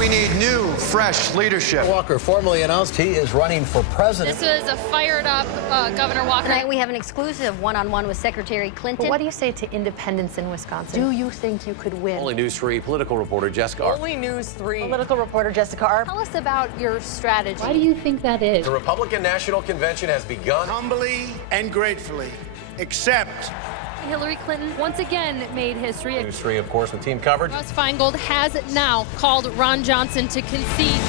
We need new, fresh leadership. Walker formally announced he is running for president. This is a fired-up Governor Walker. Tonight we have an exclusive one-on-one with Secretary Clinton. But what do you say to independence in Wisconsin? Do you think you could win? Only News 3 political reporter Jessica Arp. Only News 3 Political reporter Jessica Arp. Tell us about your strategy. Why do you think that is? The Republican National Convention has begun. Humbly and gratefully accept. Hillary Clinton once again made history. News 3, of course, with team coverage. Russ Feingold has now called Ron Johnson to concede.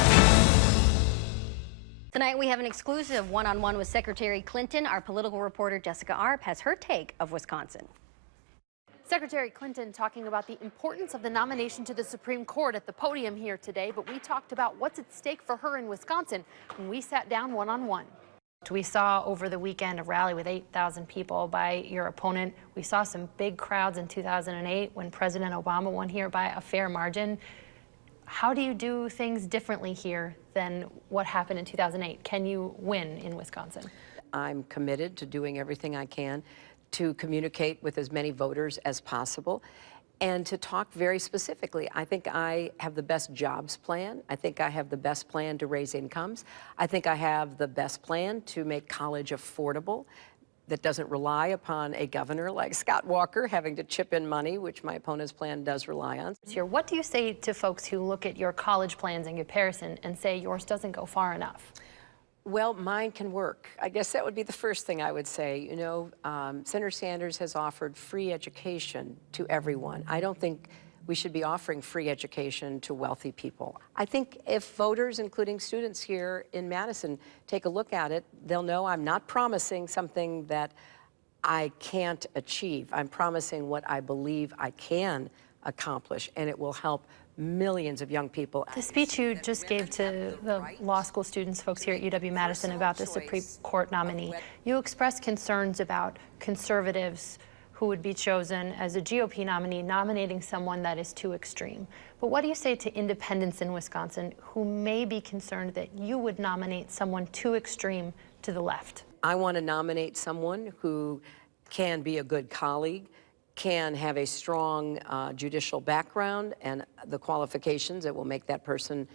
Tonight we have an exclusive one-on-one with Secretary Clinton. Our political reporter Jessica Arp has her take of Wisconsin. Secretary Clinton talking about the importance of the nomination to the Supreme Court at the podium here today, but we talked about what's at stake for her in Wisconsin when we sat down one-on-one. We saw over the weekend a rally with 8,000 people by your opponent. We saw some big crowds in 2008 when President Obama won here by a fair margin. How do you do things differently here than what happened in 2008? Can you win in Wisconsin? I'm committed to doing everything I can to communicate with as many voters as possible and to talk very specifically. I think I have the best jobs plan. I think I have the best plan to raise incomes. I think I have the best plan to make college affordable that doesn't rely upon a governor like Scott Walker having to chip in money, which my opponent's plan does rely on. What do you say to folks who look at your college plans in comparison and say yours doesn't go far enough? Well, mine can work. I guess that would be the first thing I would say. You know, Senator Sanders has offered free education to everyone. I don't think we should be offering free education to wealthy people. I think if voters, including students here in Madison, take a look at it, they'll know I'm not promising something that I can't achieve. I'm promising what I believe I can accomplish, and it will help millions of young people. The speech you just gave to the law school students, folks here at UW-Madison about the Supreme Court nominee, you expressed concerns about conservatives who would be chosen as a GOP nominee nominating someone that is too extreme. But what do you say to independents in Wisconsin who may be concerned that you would nominate someone too extreme to the left? I want to nominate someone who can be a good colleague, can have a strong judicial background and the qualifications that will make that person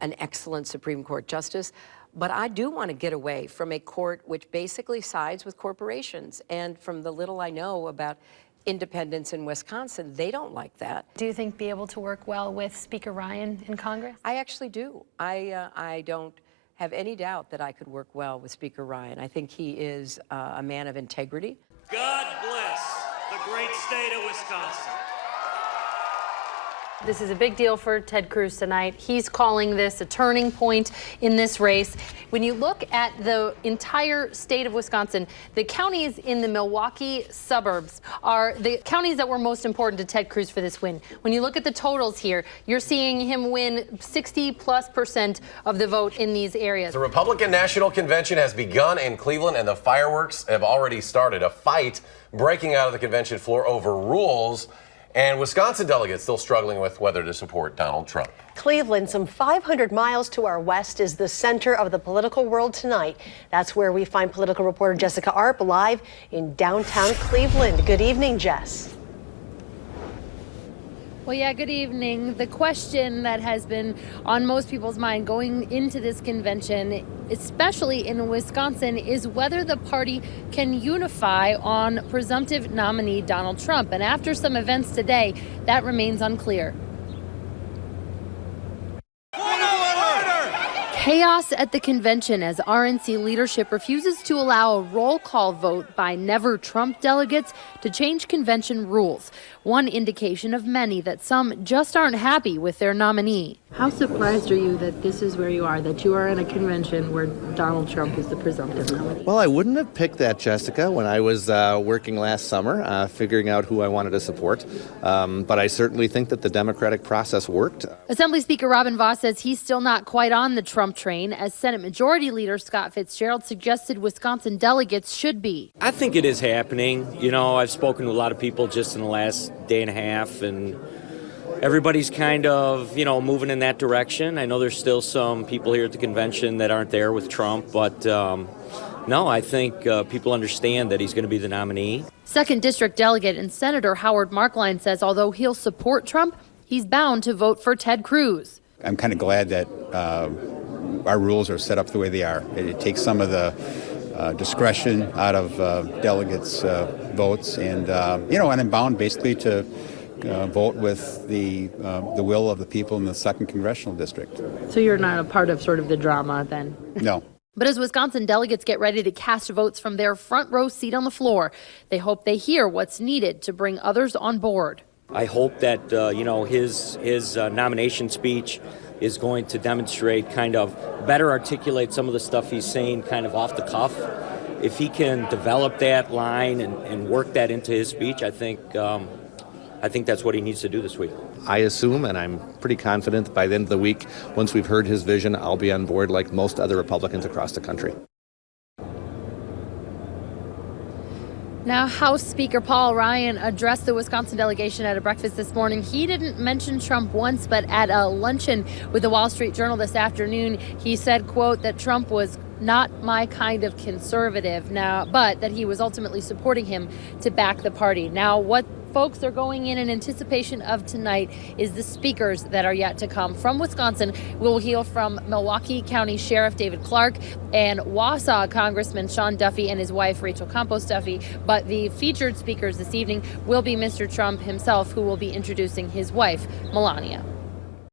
an excellent Supreme Court justice. But I do want to get away from a court which basically sides with corporations. And from the little I know about independents in Wisconsin, they don't like that. Do you think be able to work well with Speaker Ryan in Congress? I actually do. I don't have any doubt that I could work well with Speaker Ryan. I think he is a man of integrity. God bless the great state of Wisconsin. This is a big deal for Ted Cruz tonight. He's calling this a turning point in this race. When you look at the entire state of Wisconsin, the counties in the Milwaukee suburbs are the counties that were most important to Ted Cruz for this win. When you look at the totals here, you're seeing him win 60+% of the vote in these areas. The Republican National Convention has begun in Cleveland, and the fireworks have already started. A fight breaking out of the convention floor over rules. And Wisconsin delegates still struggling with whether to support Donald Trump. Cleveland, some 500 miles to our west, is the center of the political world tonight. That's where we find political reporter Jessica Arp live in downtown Cleveland. Good evening, Jess. Well, yeah, good evening. The question that has been on most people's mind going into this convention, especially in Wisconsin, is whether the party can unify on presumptive nominee Donald Trump. And after some events today, that remains unclear. Chaos at the convention as RNC leadership refuses to allow a roll call vote by Never Trump delegates to change convention rules. One indication of many that some just aren't happy with their nominee. How surprised are you that this is where you are, that you are in a convention where Donald Trump is the presumptive nominee? Well, I wouldn't have picked that, Jessica, when I was working last summer, figuring out who I wanted to support. But I certainly think that the democratic process worked. Assembly Speaker Robin Vos says he's still not quite on the Trump train, as Senate Majority Leader Scott Fitzgerald suggested Wisconsin delegates should be. I think it is happening. You know, I've spoken to a lot of people just in the last day and a half, and everybody's kind of, you know, moving in that direction. I know there's still some people here at the convention that aren't there with Trump, but no, I think people understand that he's going to be the nominee. 2nd District Delegate and Senator Howard Markline says although he'll support Trump, he's bound to vote for Ted Cruz. I'm kind of glad that our rules are set up the way they are. It takes some of the discretion out of delegates' votes, and and I'm bound basically to vote with the will of the people in the 2nd Congressional District. So you're not a part of sort of the drama then? No. But as Wisconsin delegates get ready to cast votes from their front row seat on the floor, they hope they hear what's needed to bring others on board. I hope that his nomination speech is going to demonstrate, kind of better articulate some of the stuff he's saying kind of off the cuff. If he can develop that line and work that into his speech, I think that's what he needs to do this week. I assume, and I'm pretty confident that by the end of the week, once we've heard his vision, I'll be on board like most other Republicans across the country. Now, House Speaker Paul Ryan addressed the Wisconsin delegation at a breakfast this morning. He didn't mention Trump once, but at a luncheon with the Wall Street Journal this afternoon, he said, quote, that Trump was not my kind of conservative now, but that he was ultimately supporting him to back the party. Now, what folks are going in anticipation of tonight is the speakers that are yet to come. From Wisconsin, we'll hear from Milwaukee County Sheriff David Clark and Wausau Congressman Sean Duffy and his wife Rachel Campos Duffy. But the featured speakers this evening will be Mr. Trump himself, who will be introducing his wife, Melania.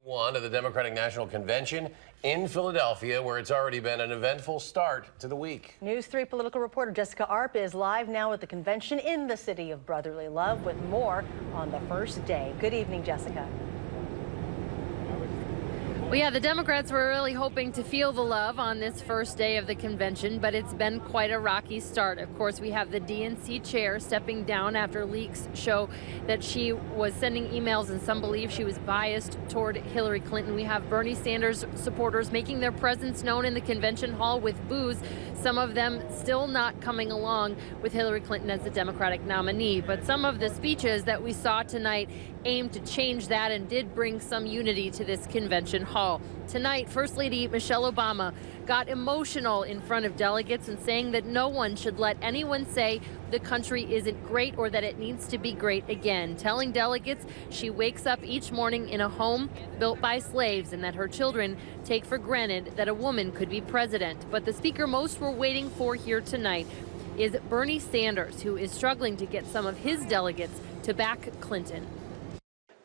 One of the Democratic National Convention in Philadelphia, where it's already been an eventful start to the week. News 3 political reporter Jessica Arp is live now at the convention in the city of brotherly love with more on the first day. Good evening, Jessica. Well, yeah, the Democrats were really hoping to feel the love on this first day of the convention, but it's been quite a rocky start. Of course, we have the DNC chair stepping down after leaks show that she was sending emails and some believe she was biased toward Hillary Clinton. We have Bernie Sanders supporters making their presence known in the convention hall with boos, some of them still not coming along with Hillary Clinton as the Democratic nominee. But some of the speeches that we saw tonight aimed to change that and did bring some unity to this convention hall. Tonight, First Lady Michelle Obama got emotional in front of delegates and saying that no one should let anyone say the country isn't great or that it needs to be great again, telling delegates she wakes up each morning in a home built by slaves and that her children take for granted that a woman could be president. But the speaker most were waiting for here tonight is Bernie Sanders, who is struggling to get some of his delegates to back Clinton.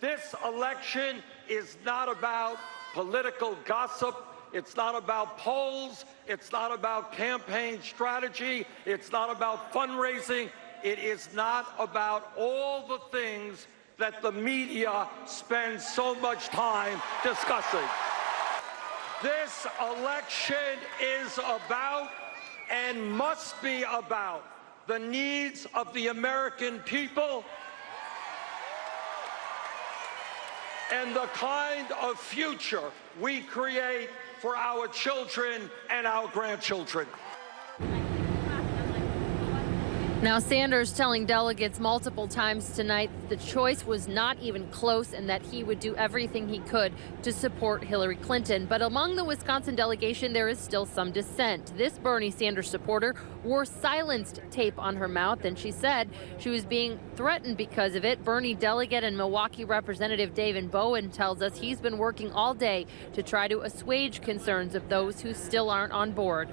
This election is not about political gossip. It's not about polls. It's not about campaign strategy. It's not about fundraising. It is not about all the things that the media spends so much time discussing. This election is about and must be about the needs of the American people and the kind of future we create for our children and our grandchildren. Now, Sanders telling delegates multiple times tonight the choice was not even close and that he would do everything he could to support Hillary Clinton. But among the Wisconsin delegation, there is still some dissent. This Bernie Sanders supporter wore silenced tape on her mouth, and she said she was being threatened because of it. Bernie delegate and Milwaukee Representative David Bowen tells us he's been working all day to try to assuage concerns of those who still aren't on board.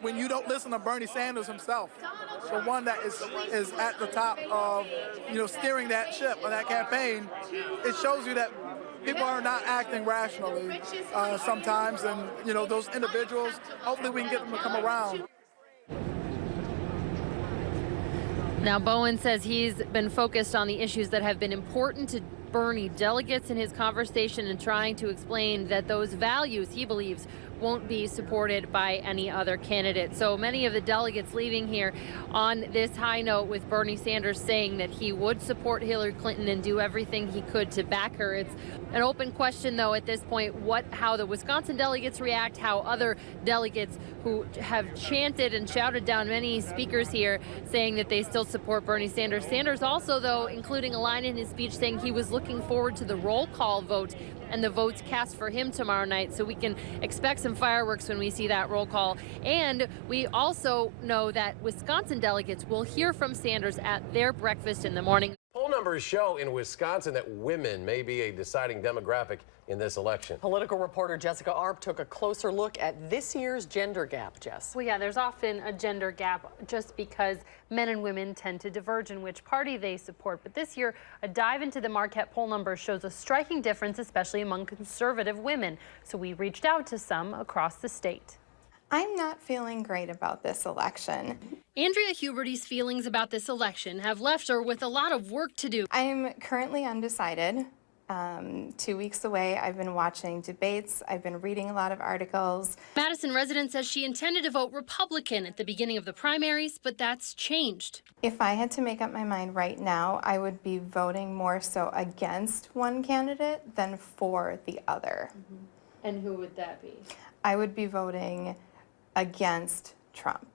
When you don't listen to Bernie Sanders himself, the one that is at the top of, steering that ship or that campaign, it shows you that people are not acting rationally sometimes, and those individuals, hopefully we can get them to come around. Now, Bowen says he's been focused on the issues that have been important to Bernie delegates in his conversation and trying to explain that those values, he believes, won't be supported by any other candidate. So many of the delegates leaving here on this high note with Bernie Sanders saying that he would support Hillary Clinton and do everything he could to back her. It's an open question, though, at this point, how the Wisconsin delegates react, how other delegates who have chanted and shouted down many speakers here saying that they still support Bernie Sanders. Sanders also, though, including a line in his speech saying he was looking forward to the roll call vote and the votes cast for him tomorrow night, so we can expect some fireworks when we see that roll call. And we also know that Wisconsin delegates will hear from Sanders at their breakfast in the morning. Poll numbers show in Wisconsin that women may be a deciding demographic in this election. Political reporter Jessica Arp took a closer look at this year's gender gap, Jess. Well, yeah, there's often a gender gap just because men and women tend to diverge in which party they support. But this year, a dive into the Marquette poll numbers shows a striking difference, especially among conservative women. So we reached out to some across the state. I'm not feeling great about this election. Andrea Huberty's feelings about this election have left her with a lot of work to do. I'm currently undecided. 2 weeks away, I've been watching debates. I've been reading a lot of articles. Madison resident says she intended to vote Republican at the beginning of the primaries, but that's changed. If I had to make up my mind right now, I would be voting more so against one candidate than for the other. And who would that be? I would be voting against Trump.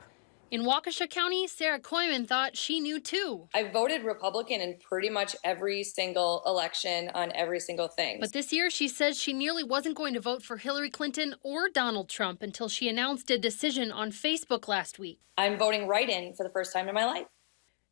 In Waukesha County, Sarah Koyman thought she knew too. I voted Republican in pretty much every single election on every single thing. But this year, she says she nearly wasn't going to vote for Hillary Clinton or Donald Trump until she announced a decision on Facebook last week. I'm voting write-in for the first time in my life.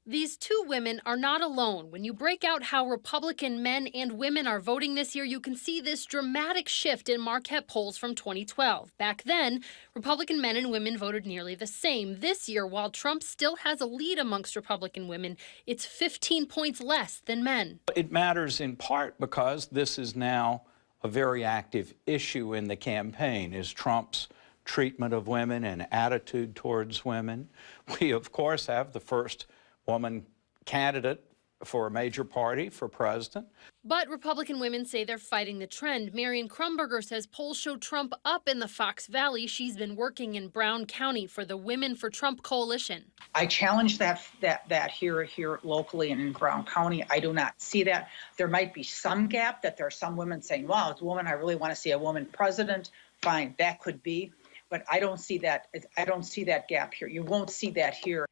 These two women are not alone. When you break out how Republican men and women are voting this year, you can see this dramatic shift in Marquette polls from 2012. Back then, Republican men and women voted nearly the same. This year, while Trump still has a lead amongst Republican women, it's 15 points less than men. It matters in part because this is now a very active issue in the campaign, is Trump's treatment of women and attitude towards women. We, of course, have the first woman candidate for a major party for president. But Republican women say they're fighting the trend. Marion Krumberger says polls show Trump up in the Fox Valley. She's been working in Brown County for the Women for Trump Coalition. I challenge that here locally and in Brown County. I do not see that. There might be some gap that there are some women saying, wow, it's a woman, I really want to see a woman president. Fine, that could be. But I don't see that. I don't see that gap here. You won't see that here.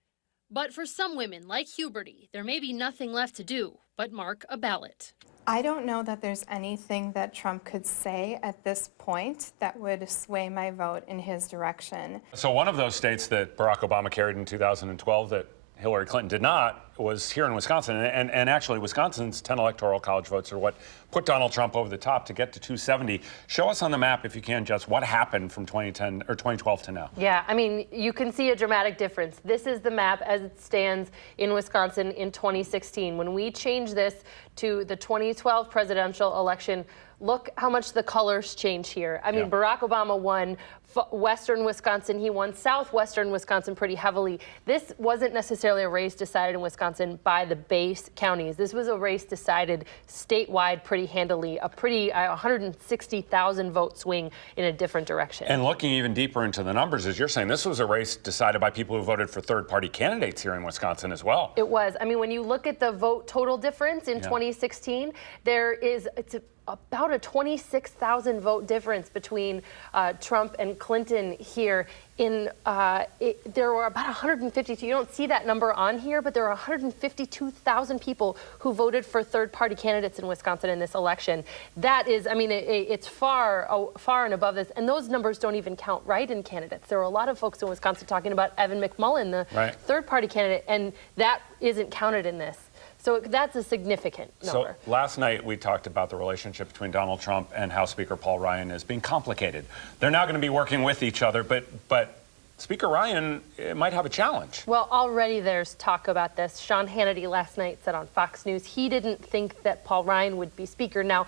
But for some women, like Huberty, there may be nothing left to do but mark a ballot. I don't know that there's anything that Trump could say at this point that would sway my vote in his direction. So one of those states that Barack Obama carried in 2012 that Hillary Clinton did not was here in Wisconsin. And actually, Wisconsin's 10 electoral college votes are what put Donald Trump over the top to get to 270. Show us on the map, if you can, Jess, what happened from 2010 or 2012 to now. Yeah, I mean, you can see a dramatic difference. This is the map as it stands in Wisconsin in 2016. When we change this to the 2012 presidential election, look how much the colors change here. I mean, Barack Obama won western Wisconsin. He won southwestern Wisconsin pretty heavily. This wasn't necessarily a race decided in Wisconsin by the base counties. This was a race decided statewide pretty handily, a pretty 160,000 vote swing in a different direction. And looking even deeper into the numbers, as you're saying, this was a race decided by people who voted for third-party candidates here in Wisconsin as well. It was. I mean, when you look at the vote total difference in 2016, it's about a 26,000 vote difference between Trump and Clinton here. There were about 152, you don't see that number on here, but there are 152,000 people who voted for third-party candidates in Wisconsin in this election. That is, I mean, it's far and above this, and those numbers don't even count write-in candidates. There were a lot of folks in Wisconsin talking about Evan McMullin, the third-party candidate, and that isn't counted in this. So that's a significant number. So last night we talked about the relationship between Donald Trump and House Speaker Paul Ryan as being complicated. They're now going to be working with each other, but Speaker Ryan might have a challenge. Well, already there's talk about this. Sean Hannity last night said on Fox News he didn't think that Paul Ryan would be Speaker. Now,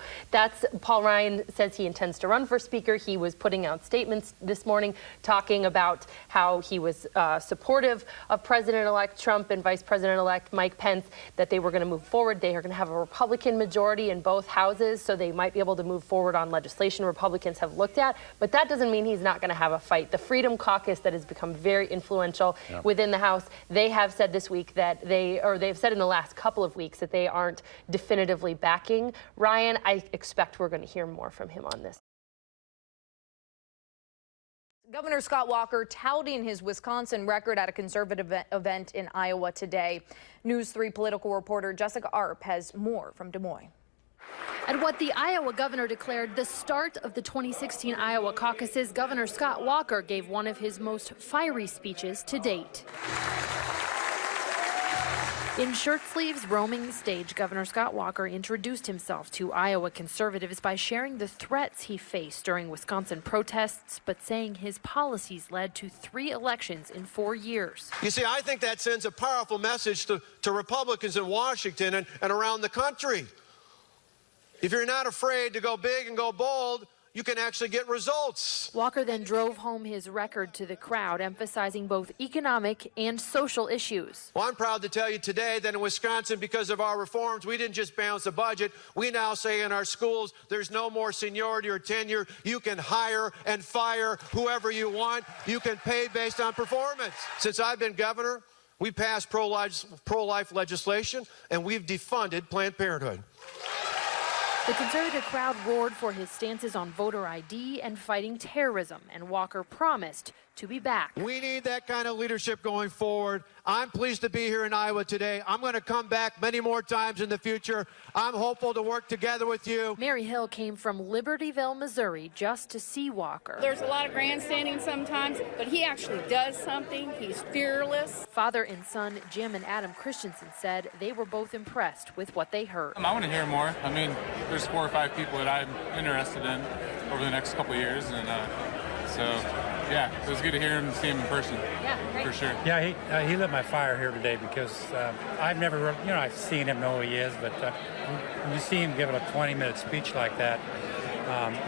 Paul Ryan says he intends to run for Speaker. He was putting out statements this morning talking about how he was supportive of President-elect Trump and Vice President-elect Mike Pence, that they were going to move forward. They are going to have a Republican majority in both houses, so they might be able to move forward on legislation Republicans have looked at. But that doesn't mean he's not going to have a fight. The Freedom Caucus that has become very influential within the House, they have said this week that they've said in the last couple of weeks that they aren't definitively backing Ryan. I expect we're going to hear more from him on this. Governor Scott Walker touting his Wisconsin record at a conservative event in Iowa today. News 3 political reporter Jessica Arp has more from Des Moines. At what the Iowa governor declared the start of the 2016 Iowa caucuses, Governor Scott Walker gave one of his most fiery speeches to date. In shirt sleeves, roaming the stage, Governor Scott Walker introduced himself to Iowa conservatives by sharing the threats he faced during Wisconsin protests, but saying his policies led to 3 elections in 4 years. You see, I think that sends a powerful message to Republicans in Washington and around the country. If you're not afraid to go big and go bold, you can actually get results. Walker then drove home his record to the crowd, emphasizing both economic and social issues. Well, I'm proud to tell you today that in Wisconsin, because of our reforms, we didn't just balance the budget. We now say in our schools, there's no more seniority or tenure. You can hire and fire whoever you want. You can pay based on performance. Since I've been governor, we passed pro-life legislation, and we've defunded Planned Parenthood. The conservative crowd roared for his stances on voter ID and fighting terrorism, and Walker promised to be back. We need that kind of leadership going forward. I'm pleased to be here in Iowa today. I'm going to come back many more times in the future. I'm hopeful to work together with you. Mary Hill came from Libertyville, Missouri, just to see Walker. There's a lot of grandstanding sometimes, but he actually does something. He's fearless. Father and son Jim and Adam Christensen said they were both impressed with what they heard. I want to hear more. I mean, there's 4 or 5 people that I'm interested in over the next couple of years, and so yeah, it was good to hear him and see him in person. Yeah, great. For sure. Yeah, he lit my fire here today because I've never, I've seen him, know who he is, but when you see him give a 20-minute speech like that,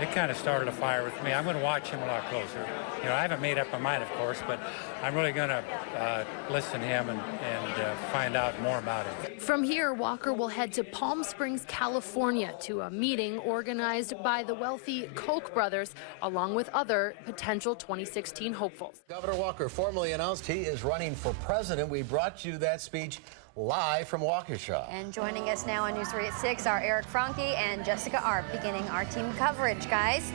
it kind of started a fire with me. I'm going to watch him a lot closer. I haven't made up my mind, of course, but I'm really going to listen to him and find out more about him. From here, Walker will head to Palm Springs, California, to a meeting organized by the wealthy Koch brothers, along with other potential 2016 hopefuls. Governor Walker formally announced he is running for president. We brought you that speech live from Waukesha. And joining us now on News 3 at 6 are Eric Cronkite and Jessica Arp, beginning our team coverage, guys.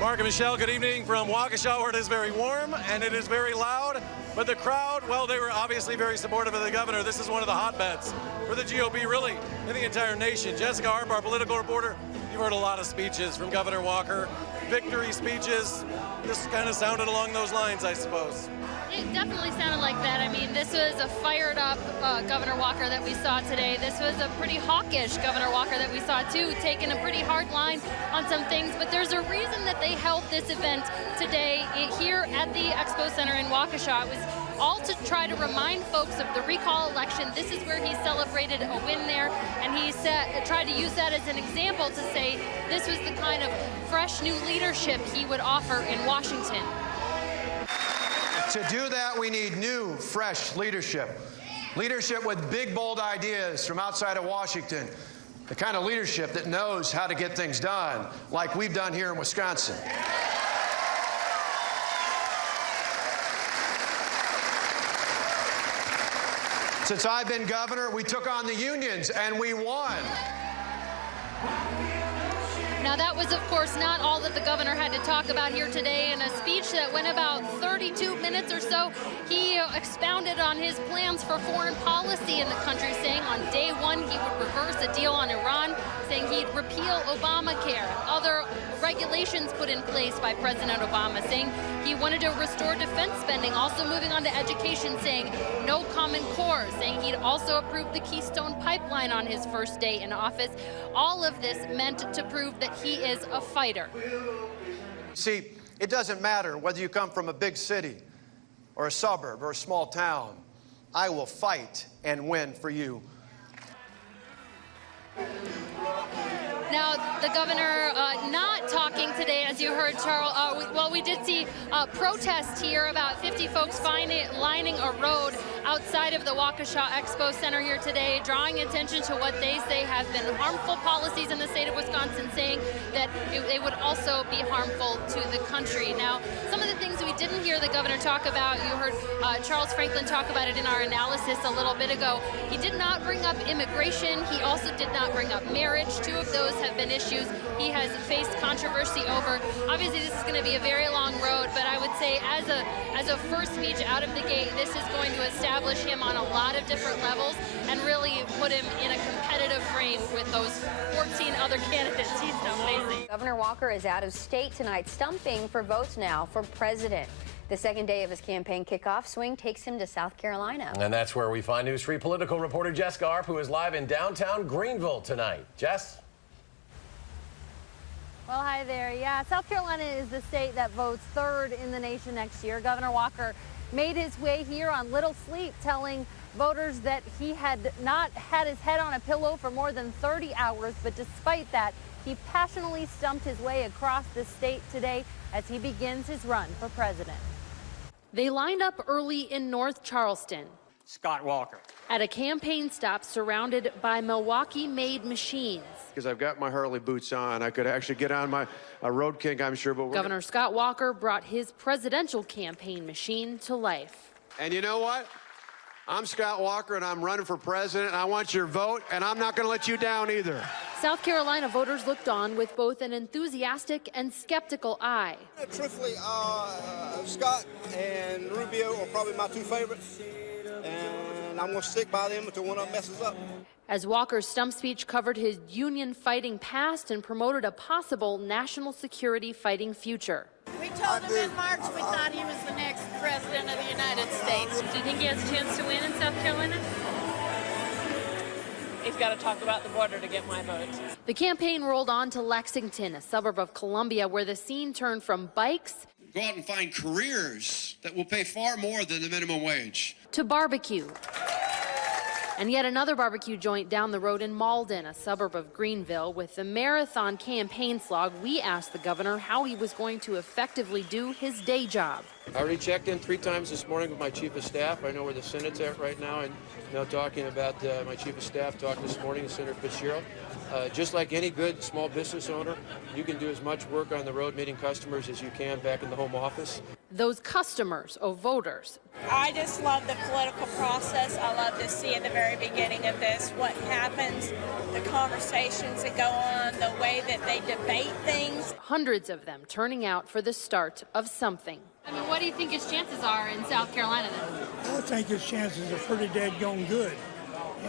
Mark and Michelle, good evening from Waukesha, where it is very warm and it is very loud. But the crowd, well, they were obviously very supportive of the governor. This is one of the hotbeds for the GOP, really, in the entire nation. Jessica Arp, our political reporter, you've heard a lot of speeches from Governor Walker, victory speeches. This kind of sounded along those lines, I suppose. It definitely sounded like that. I mean, this was a fired-up Governor Walker that we saw today. This was a pretty hawkish Governor Walker that we saw, too, taking a pretty hard line on some things. But there's a reason that they held this event today here at the Expo Center in Waukesha. It was all to try to remind folks of the recall election. This is where he celebrated a win there, and he tried to use that as an example to say this was the kind of fresh new leadership he would offer in Washington. To do that, we need new, fresh leadership. Leadership with big, bold ideas from outside of Washington. The kind of leadership that knows how to get things done, like we've done here in Wisconsin. Since I've been governor, we took on the unions and we won. Now, that was, of course, not all that the governor had to talk about here today. In a speech that went about 32 minutes or so, he expounded on his plans for foreign policy in the country, saying on day one he would reverse a deal on Iran, saying he'd repeal Obamacare, other regulations put in place by President Obama, saying he wanted to restore defense spending, also moving on to education, saying no Common Core, saying he'd also approve the Keystone Pipeline on his first day in office. All of this meant to prove that he is a fighter. See, it doesn't matter whether you come from a big city or a suburb or a small town. I will fight and win for you. Now, the governor not talking today, as you heard, Charles. Well, we did see protests here, about 50 folks lining a road outside of the Waukesha Expo Center here today, drawing attention to what they say have been harmful policies in the state of Wisconsin, saying that they would also be harmful to the country. Now, some of the things we didn't hear the governor talk about, you heard Charles Franklin talk about it in our analysis a little bit ago. He did not bring up immigration. He also did not bring up marriage. Two of those have been issues he has faced controversy over. Obviously, this is going to be a very long road, but I would say as a first speech out of the gate, this is going to establish him on a lot of different levels and really put him in a competitive frame with those 14 other candidates he's now facing. Governor Walker is out of state tonight, stumping for votes now for president. The second day of his campaign kickoff swing takes him to South Carolina. And that's where we find News 3 political reporter Jessica Arp, who is live in downtown Greenville tonight. Jess? Well, hi there. Yeah, South Carolina is the state that votes third in the nation next year. Governor Walker made his way here on little sleep, telling voters that he had not had his head on a pillow for more than 30 hours. But despite that, he passionately stumped his way across the state today as he begins his run for president. They lined up early in North Charleston. Scott Walker. At a campaign stop surrounded by Milwaukee-made machines. Because I've got my Harley boots on. I could actually get on my Road King, I'm sure. But Governor Scott Walker brought his presidential campaign machine to life. And you know what? I'm Scott Walker, and I'm running for president. I want your vote, and I'm not going to let you down either. South Carolina voters looked on with both an enthusiastic and skeptical eye. Truthfully, Scott and Rubio are probably my two favorites, and I'm going to stick by them until one of them messes up. As Walker's stump speech covered his union-fighting past and promoted a possible national security fighting future. We told him in March we thought he was the next president of the United States. Do you think he has a chance to win in South Carolina? He's got to talk about the border to get my vote. The campaign rolled on to Lexington, a suburb of Columbia, where the scene turned from bikes Go out and find careers that will pay far more than the minimum wage. to barbecue. And yet another barbecue joint down the road in Malden, a suburb of Greenville. With the marathon campaign slog, we asked the governor how he was going to effectively do his day job. I already checked in 3 times this morning with my chief of staff. I know where the Senate's at right now, and now talking about my chief of staff talked this morning to Senator Fitzgerald. Just like any good small business owner, you can do as much work on the road meeting customers as you can back in the home office. Those customers or voters. I just love the political process. I love to see at the very beginning of this what happens, the conversations that go on, the way that they debate things. Hundreds of them turning out for the start of something. I mean, what do you think his chances are in South Carolina then? I think his chances are pretty dead gone good.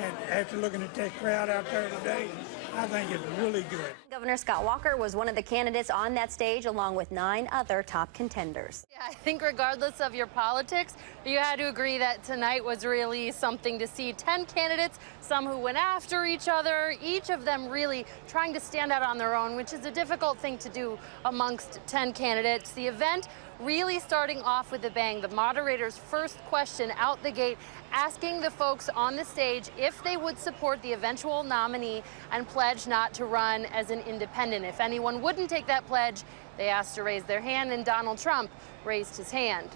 And after looking at that crowd out there today, I think it's really good. Governor Scott Walker was one of the candidates on that stage along with 9 other top contenders. Yeah, I think regardless of your politics, you had to agree that tonight was really something to see. 10 candidates, some who went after each other, each of them really trying to stand out on their own, which is a difficult thing to do amongst 10 candidates. The event really starting off with a bang. The moderator's first question out the gate, asking the folks on the stage if they would support the eventual nominee and pledge not to run as an independent. If anyone wouldn't take that pledge, they asked to raise their hand, and Donald Trump raised his hand.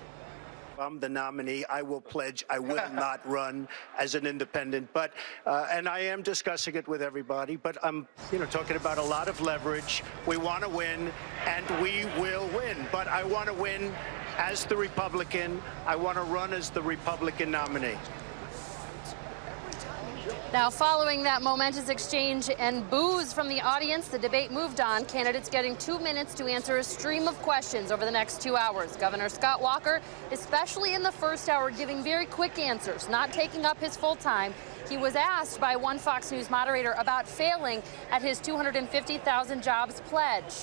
If I'm the nominee, I will pledge I will not run as an independent. But and I am discussing it with everybody. But I'm, talking about a lot of leverage. We want to win, and we will win. But I want to win as the Republican. I want to run as the Republican nominee. Now, following that momentous exchange and boos from the audience, the debate moved on. Candidates getting 2 minutes to answer a stream of questions over the next 2 hours. Governor Scott Walker, especially in the first hour, giving very quick answers, not taking up his full time. He was asked by one Fox News moderator about failing at his 250,000 jobs pledge.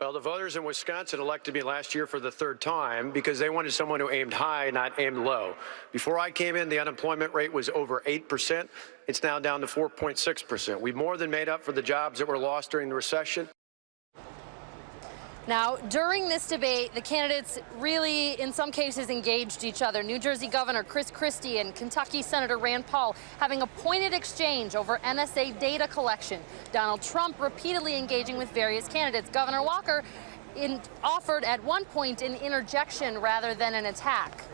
Well, the voters in Wisconsin elected me last year for the 3rd time because they wanted someone who aimed high, not aimed low. Before I came in, the unemployment rate was over 8%. It's now down to 4.6%. We've more than made up for the jobs that were lost during the recession. Now, during this debate, the candidates really, in some cases, engaged each other. New Jersey Governor Chris Christie and Kentucky Senator Rand Paul having a pointed exchange over NSA data collection. Donald Trump repeatedly engaging with various candidates. Governor Walker offered at one point an interjection rather than an attack.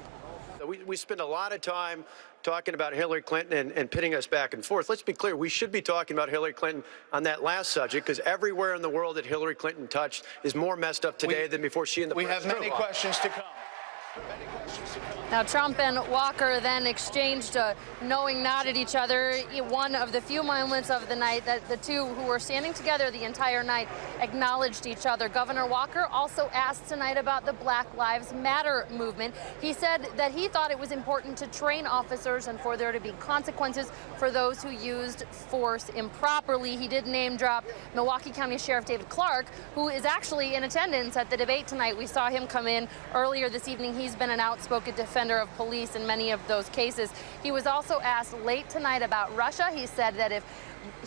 We spend a lot of time talking about Hillary Clinton and pitting us back and forth. Let's be clear, we should be talking about Hillary Clinton on that last subject, because everywhere in the world that Hillary Clinton touched is more messed up today than before she and the We have many questions to come. Now, Trump and Walker then exchanged a knowing nod at each other. One of the few moments of the night that the two who were standing together the entire night acknowledged each other. Governor Walker also asked tonight about the Black Lives Matter movement. He said that he thought it was important to train officers and for there to be consequences for those who used force improperly. He did name drop Milwaukee County Sheriff David Clark, who is actually in attendance at the debate tonight. We saw him come in earlier this evening. He's been an outspoken defender of police in many of those cases. He was also asked late tonight about Russia. He said that if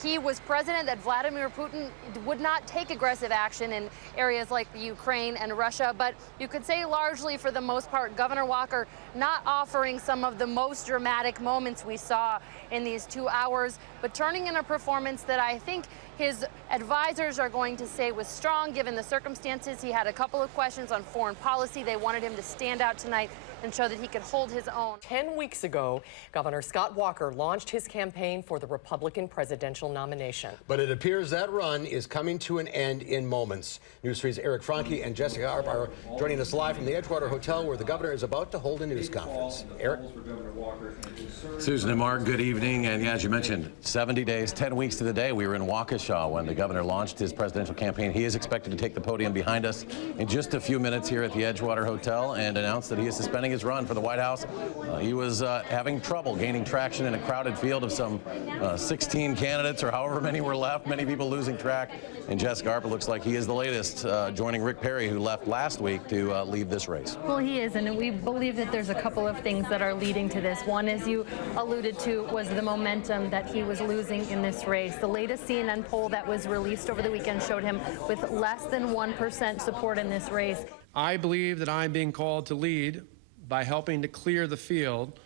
he was president, that Vladimir Putin would not take aggressive action in areas like the Ukraine and Russia. But you could say largely, for the most part, Governor Walker not offering some of the most dramatic moments we saw in these 2 hours, but turning in a performance that I think his advisors are going to say was strong given the circumstances. He had a couple of questions on foreign policy. They wanted him to stand out tonight and show that he could hold his own. 10 weeks ago, Governor Scott Walker launched his campaign for the Republican presidential nomination. But it appears that run is coming to an end in moments. News 3's Eric Franke and Jessica Arp are joining us live from the Edgewater Hotel, where the governor is about to hold a news conference. Eric? Susan and Mark, good evening. And yeah, as you mentioned, 70 days, 10 weeks to the day, we were in Waukesha when the governor launched his presidential campaign. He is expected to take the podium behind us in just a few minutes here at the Edgewater Hotel and announce that he is suspending his run for the White House. He was having trouble gaining traction in a crowded field of some 16 candidates or however many were left, many people losing track. And Jessica Harper looks like he is the latest, joining Rick Perry, who left last week to leave this race. Well, he is, and we believe that there's a couple of things that are leading to this. One, as you alluded to, was the momentum that he was losing in this race. The latest CNN poll that was released over the weekend showed him with less than 1% support in this race. I believe that I'm being called to lead by helping to clear the field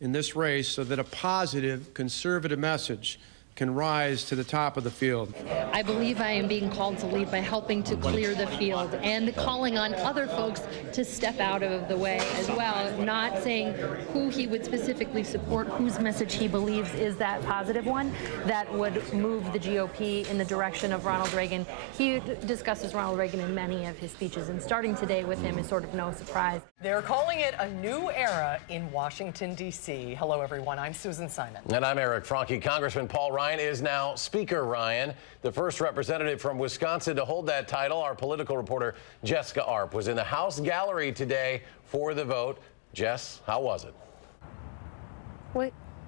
in this race so that a positive, conservative message can rise to the top of the field. I believe I am being called to lead by helping to clear the field and calling on other folks to step out of the way as well, not saying who he would specifically support, whose message he believes is that positive one that would move the GOP in the direction of Ronald Reagan. He discusses Ronald Reagan in many of his speeches, and starting today with him is sort of no surprise. They're calling it a new era in Washington, D.C. Hello, everyone. I'm Susan Simon. And I'm Eric Franke. Congressman Paul Ryan is now Speaker Ryan, the first representative from Wisconsin to hold that title. Our political reporter Jessica Arp was in the House gallery today for the vote. Jess, how was it?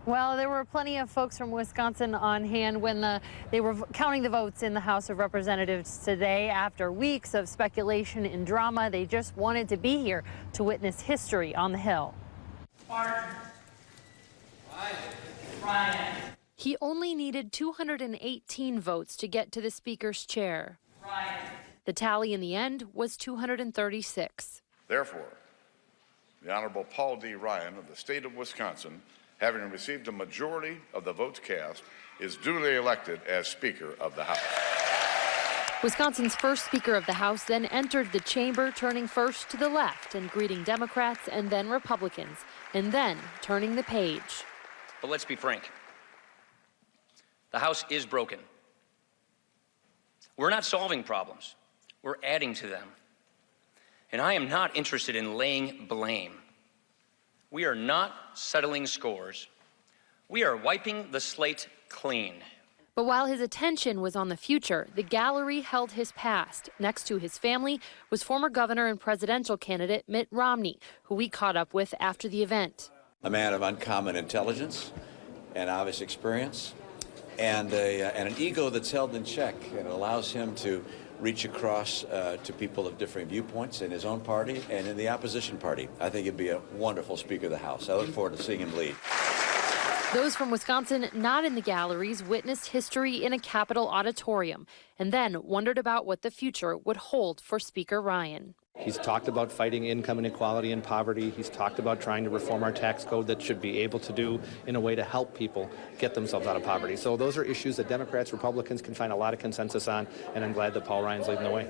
Well, there were plenty of folks from Wisconsin on hand when they were counting the votes in the House of Representatives today. After weeks of speculation and drama, they just wanted to be here to witness history on the Hill. Ryan. He only needed 218 votes to get to the Speaker's chair. Ryan. The tally in the end was 236. Therefore, the Honorable Paul D. Ryan of the state of Wisconsin, having received a majority of the votes cast, is duly elected as Speaker of the House. Wisconsin's first Speaker of the House then entered the chamber, turning first to the left and greeting Democrats and then Republicans, and then turning the page. But let's be frank. The House is broken. We're not solving problems. We're adding to them. And I am not interested in laying blame. We are not settling scores. We are wiping the slate clean. But while his attention was on the future, the gallery held his past. Next to his family was former governor and presidential candidate Mitt Romney, who we caught up with after the event. A man of uncommon intelligence and obvious experience, and an ego that's held in check, and it allows him to reach across to people of different viewpoints in his own party and in the opposition party. I think he'd be a wonderful Speaker of the House. I look forward to seeing him lead. Those from Wisconsin not in the galleries witnessed history in a Capitol auditorium and then wondered about what the future would hold for Speaker Ryan. He's talked about fighting income inequality and poverty. He's talked about trying to reform our tax code that should be able to do in a way to help people get themselves out of poverty. So those are issues that Democrats, Republicans can find a lot of consensus on, and I'm glad that Paul Ryan's leading the way.